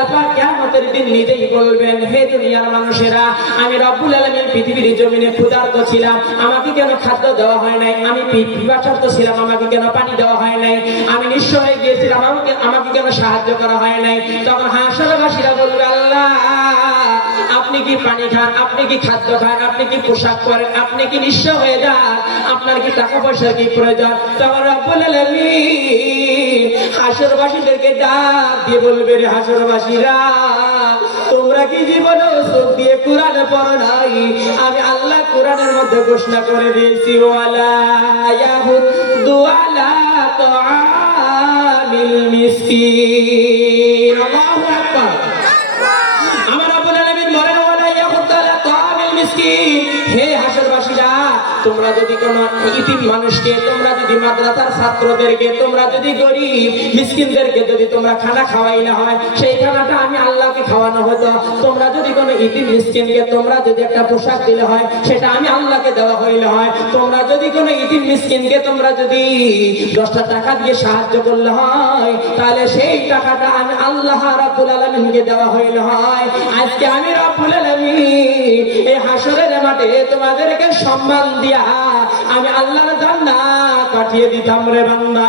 আল্লাহ পাক কিয়ামতের দিন নিজেই বলবেন, হে দুনিয়ার মানুষেরা, আমি রব্বুল আলামিন পৃথিবীর জমিনে ক্ষুধার্ত ছিলাম, আমাকে কেন খাদ্য দেওয়া হয় নাই? আমি পিপাসার্ত ছিলাম, আমাকে কেন পানি দেওয়া হয় নাই? আমি নিঃস্ব হয়ে গিয়েছিলাম, আমাকে কেন সাহায্য করা হয় নাই? তখন হাসরবাসীরা বলবে, আল্লাহ আপনি কি পানি খান, আপনি কি খাদ্য খান, আপনি কি পোশাক পরেন, আপনি কি নিঃস্ব হয়ে যান, আপনার কি টাকা পয়সার কি প্রয়োজন? তখন রব্বুল আলামিন হাসরবাসীদেরকে ডাক দিয়ে বলবে, রে হাসরবাসীরা, তোমরা কি জীবনে চোখ দিয়ে কোরআনে পড়ো নাই? আমি আল্লাহ কোরআনের মধ্যে ঘোষণা করে দিয়েছি, ওয়ালা ইয়াহুদ্দু আলা তাআমিল মিসকিন। আল্লাহু আকবার। আমার রব্বুল আলামিন বলেন, ওয়ালা ইয়াহুদ্দু আলা তাআমিল মিসকিন। হে হাসরবাসীরা, তোমরা যদি কোন ইতিম মানুষকে, তোমরা যদি মাদ্রাসার ছাত্রদেরকে, তোমরা যদি গরিব মিসকিনদেরকে যদি তোমরা খানা খাওয়াইলে হয়, সেই খানাটা আমি আল্লাহকে খাওয়ানো হতো। তোমরা যদি কোনো ইতিম মিসকিনকে তোমরা যদি একটা পোশাক দিলে হয়, সেটা আমি আল্লাহকে দেওয়া হইলে হয়। তোমরা যদি কোনো ইতিম মিসকিনকে তোমরা যদি 10টা টাকা দিয়ে সাহায্য করলে হয়, তাহলে সেই টাকাটা আমি আল্লাহ রাব্বুল আলামিনকে দেওয়া হইলে হয়। আজকে আমি রব্বুল আলামিন এই হাসরের মাঠে তোমাদেরকে সম্মান দিয়া আমি আল্লাহর জান্নাত পাঠিয়ে দিতাম রে বান্দা।